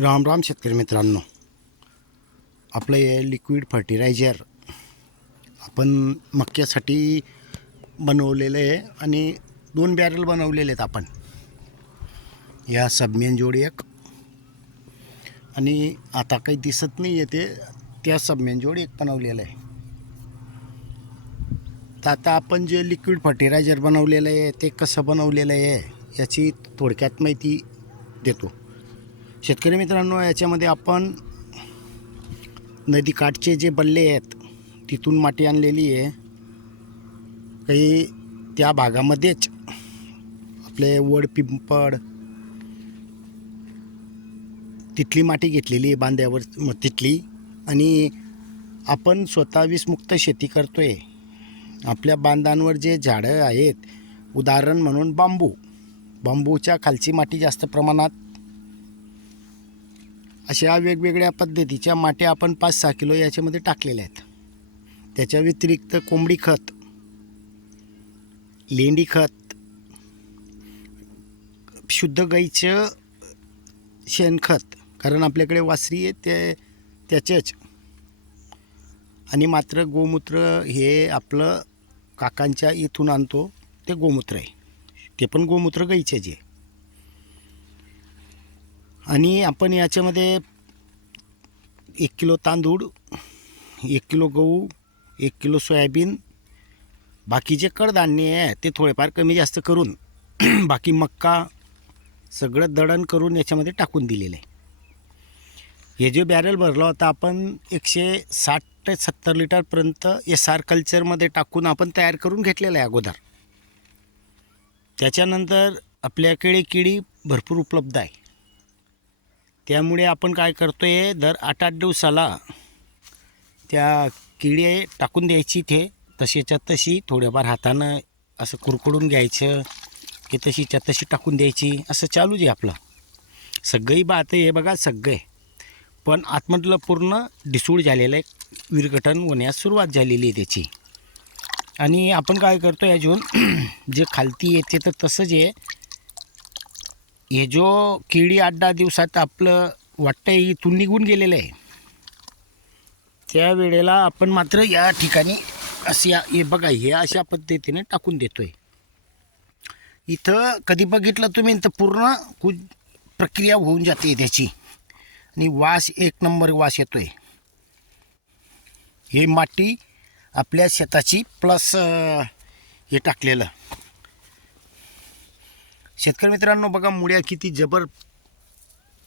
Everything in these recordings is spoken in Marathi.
राम राम शेतकरी मित्रांनो. आपलं हे लिक्विड फर्टिलायझर आपण मक्क्यासाठी बनवलेलं आहे आणि दोन बॅरल बनवलेले आहेत आपण. या सबमेन जोडी एक. आणि आता काही दिसत नाही आहे ते त्या सबमेन जोडी एक बनवलेलं आहे. तर आता आपण जे लिक्विड फर्टिलायझर बनवलेलं आहे ते कसं बनवलेलं आहे याची थोडक्यात माहिती देतो. शेतकरी मित्रांनो याच्यामध्ये आपण नदीकाठचे जे बल्ले आहेत तिथून माती आणलेली आहे. काही त्या भागामध्येच आपले वड पिंपळ तिथली माती घेतलेली आहे बांध्यावर तिथली. आणि आपण स्वतः विषमुक्त शेती करतो आहे आपल्या बांधांवर जे झाडं आहेत उदाहरण म्हणून बांबू. बांबूच्या खालची माती जास्त प्रमाणात अशा वेगवेगळ्या पद्धतीच्या माट्या आपण पाच सहा किलो याच्यामध्ये टाकलेल्या आहेत. त्याच्या व्यतिरिक्त कोंबडी खत लेंडी खत शुद्ध गाईचं शेणखत कारण आपल्याकडे वासरी आहे ते त्याचेच. आणि मात्र गोमूत्र हे आपलं काकांच्या इथून आणतो ते गोमूत्र आहे. ते पण गोमूत्र गाईचे जे. आणि आपण याच्यामध्ये एक किलो तांदूळ एक किलो गहू एक किलो सोयाबीन बाकीचे कडधान्य आहे ते थोडेफार कमी जास्त करून बाकी मक्का सगळं दळण करून याच्यामध्ये टाकून दिलेलं. आहे हे जे बॅरल भरला होता आपण एकशे साठ ते सत्तर लिटरपर्यंत एस आर कल्चरमध्ये टाकून आपण तयार करून घेतलेलं आहे अगोदर. त्याच्यानंतर आपल्याकडे किडी भरपूर उपलब्ध आहे. त्यामुळे आपण काय करतो आहे दर आठ आठ दिवसाला त्या किडे टाकून द्यायची ते तशीच्या तशी थोड्याफार हातानं असं कुरकुडून घ्यायचं की तशीच्या तशी टाकून द्यायची. असं चालूच आहे आपलं. सगळी बात हे बघा सगळे. पण आतमधलं पूर्ण डिसूळ झालेलं आहे. विरघटन होण्यास सुरुवात झालेली आहे त्याची. आणि आपण काय करतो आहे अजून जे खालती येते तर तसंच आहे. हे जो किडी आठ दहा दिवसात आपलं वाटतं इथून निघून गेलेलं आहे. त्या वेळेला आपण मात्र या ठिकाणी असे या- हे बघा हे अशा पद्धतीने टाकून देतो आहे इथं कधी बघितलं तुम्ही तर पूर्ण कु प्रक्रिया होऊन जाते त्याची. आणि वास एक नंबर वास येतो आहे हे माती आपल्या शेताची प्लस हे टाकलेलं. शेतकरी मित्रांनो बघा मुळ्या किती जबर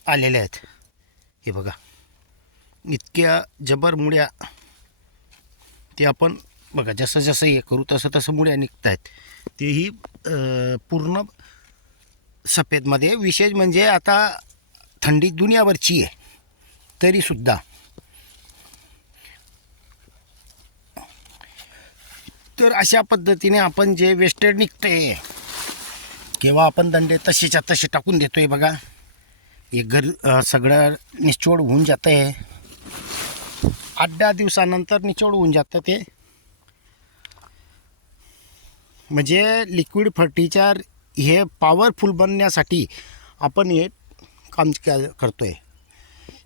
आलेल्या आहेत. हे बघा. इतक्या जबर मुळ्या ते आपण बघा जसं जसं हे करू तसं तसं मुळ्या निघत आहेत तेही पूर्ण सफेदमध्ये. विशेष म्हणजे आता थंडी दुनियाभरची आहे. तरीसुद्धा. तर अशा पद्धतीने आपण जे वेस्टेड निघते केव्हा आपण दंडे तसेच्या तसे टाकून देतो आहे बघा. हे गर सगळं निचोड होऊन जातं आहे आठ दहा दिवसानंतर निचोड होऊन जातं ते. म्हणजे लिक्विड फर्टिचार हे पॉवरफुल बनण्यासाठी आपण हे काम करतो आहे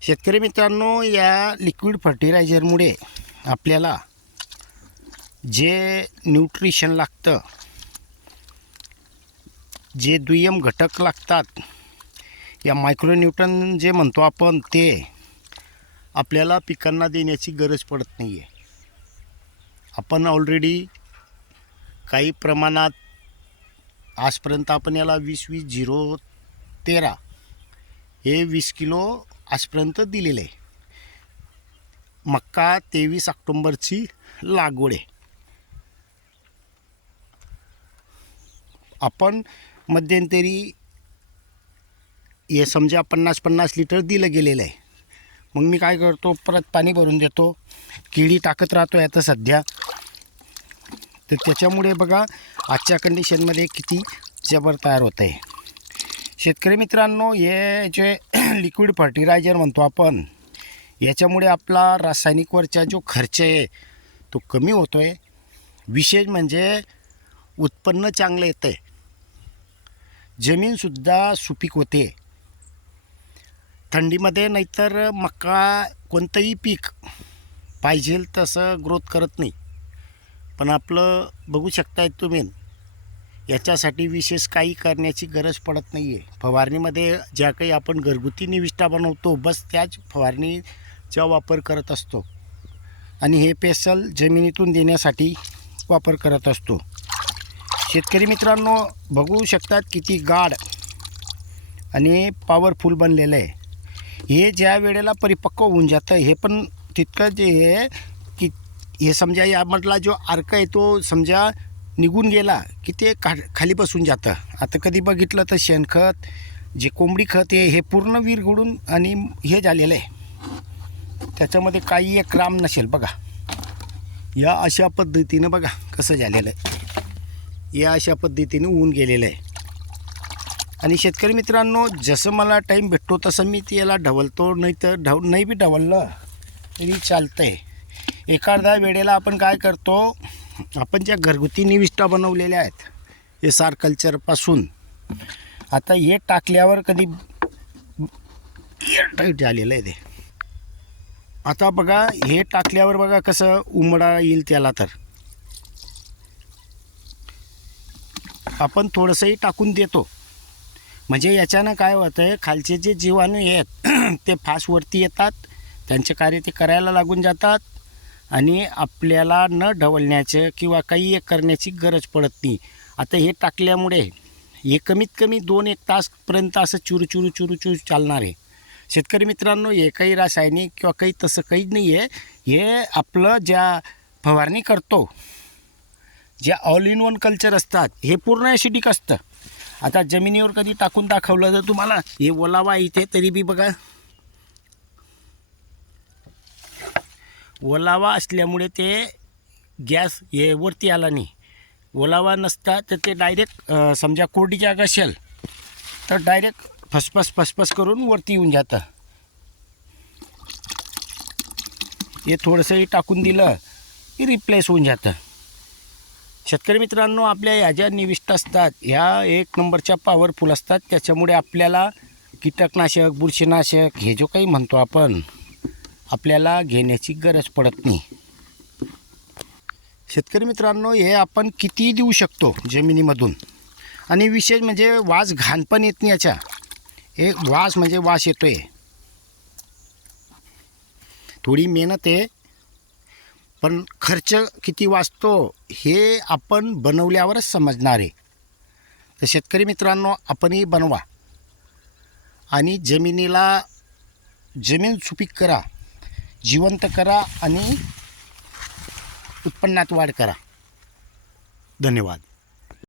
शेतकरी मित्रांनो या लिक्विड फर्टिलायझरमुळे आपल्याला जे न्यूट्रिशन लागतं जे दुय्यम घटक लागतात या मायक्रोन्यूटन जे म्हणतो आपण ते आपल्याला पिकांना देण्याची गरज पडत नाही आहे आपण ऑलरेडी काही प्रमाणात आजपर्यंत आपण याला वीस वीस झिरो तेरा हे वीस किलो आजपर्यंत दिलेलं आहे. मक्का तेवीस ऑक्टोंबरची लागवड आहे. आपण मध्यंतरी हे समजा पन्नास पन्नास लिटर दिलं गेलेलं आहे. मग मी काय करतो परत पाणी भरून देतो. केळी टाकत राहतो आता सध्या. तर त्याच्यामुळे बघा आजच्या कंडिशनमध्ये किती जबर तयार होत आहे शेतकरी मित्रांनो हे जे लिक्विड फर्टिलायझर म्हणतो आपण याच्यामुळे आपला रासायनिकवरचा जो खर्च आहे तो कमी होतो आहे विशेष म्हणजे उत्पन्न चांगलं येतं आहे जमीनसुद्धा सुपीक होते. थंडीमध्ये नाहीतर मका कोणतंही पीक पाहिजे तसं ग्रोथ करत नाही. पण आपलं बघू शकताय तुम्ही याच्यासाठी विशेष काही करण्याची गरज पडत नाही आहे फवारणीमध्ये ज्या काही आपण घरगुती निविष्ठा बनवतो बस त्याच फवारणीचा वापर करत असतो. आणि हे पेसल जमिनीतून देण्यासाठी वापर करत असतो. शेतकरी मित्रांनो बघू शकतात किती गाढ आणि पॉवरफुल बनलेलं आहे. हे ज्या वेळेला परिपक्व होऊन जातं हे पण तितकं जे आहे की हे समजा या म्हटला जो अर्क आहे तो समजा निघून गेला की ते खा खाली बसून जातं. आता कधी बघितलं तर शेणखत जे कोंबडी खत आहे हे पूर्ण विरघडून आणि हे झालेलं आहे. त्याच्यामध्ये काही एक राम नसेल बघा. या अशा पद्धतीनं बघा कसं झालेलं आहे. या अशा पद्धतीने ऊन गेलेलं आहे. आणि शेतकरी मित्रांनो जसं मला टाईम भेटतो तसं मी त्याला ढवलतो नाही तर ढव नाही बी ढवललं तरी चालतं आहे एखाद्या वेळेला आपण काय करतो आपण ज्या घरगुती निविष्ठा बनवलेल्या आहेत हे सार कल्चरपासून आता हे टाकल्यावर कधी टाईट झालेलं आहे ते. आता बघा हे टाकल्यावर बघा कसं उमडा येईल त्याला तर. आपण थोडंसंही टाकून देतो. म्हणजे याच्यानं काय होतं आहे खालचे जे जीवाणू आहेत ते फास्ट वरती येतात त्यांचे कार्य ते करायला लागून जातात आणि आपल्याला न ढवलण्याचं किंवा काही एक करण्याची गरज पडत नाही. आता हे टाकल्यामुळे हे कमीत कमी दोन एक तासपर्यंत असं चुरू चुरू चुरू चुरू चालणार आहे. शेतकरी मित्रांनो हे काही रासायनिक किंवा काही तसं काही नाही आहे हे आपलं ज्या फवारणी करतो जे ऑल इन वन कल्चर असतात हे पूर्ण ॲसिडिक असतं. आता जमिनीवर कधी टाकून दाखवलं तर तुम्हाला हे ओलावा इथे तरी बी बघा. ओलावा असल्यामुळे ते गॅस हे वरती आला नाही. ओलावा नसता तर ते डायरेक्ट समजा कोरडी जागा असेल तर डायरेक्ट फसफस फसफस करून वरती येऊन जातं. हे थोडंसंही टाकून दिलं की रिप्लेस होऊन जातं. शेतकरी मित्रांनो आपल्या ह्या ज्या निविष्ट असतात ह्या एक नंबरच्या पॉवरफुल असतात. त्याच्यामुळे आपल्याला कीटकनाशक बुरशीनाशक हे जो काही म्हणतो आपण आपल्याला घेण्याची गरज पडत नाही. शेतकरी मित्रांनो हे आपण कितीही देऊ शकतो जमिनीमधून. आणि विशेष म्हणजे वास घाण पण येत नाही याच्या. हे वास म्हणजे वास येतोय. थोडी मेहनत आहे. पण खर्च किती वाचतो हे आपण बनवल्यावरच समजणार आहे. तर शेतकरी मित्रांनो आपणही बनवा. आणि जमिनीला जमीन सुपीक करा जिवंत करा आणि उत्पन्नात वाढ करा. धन्यवाद.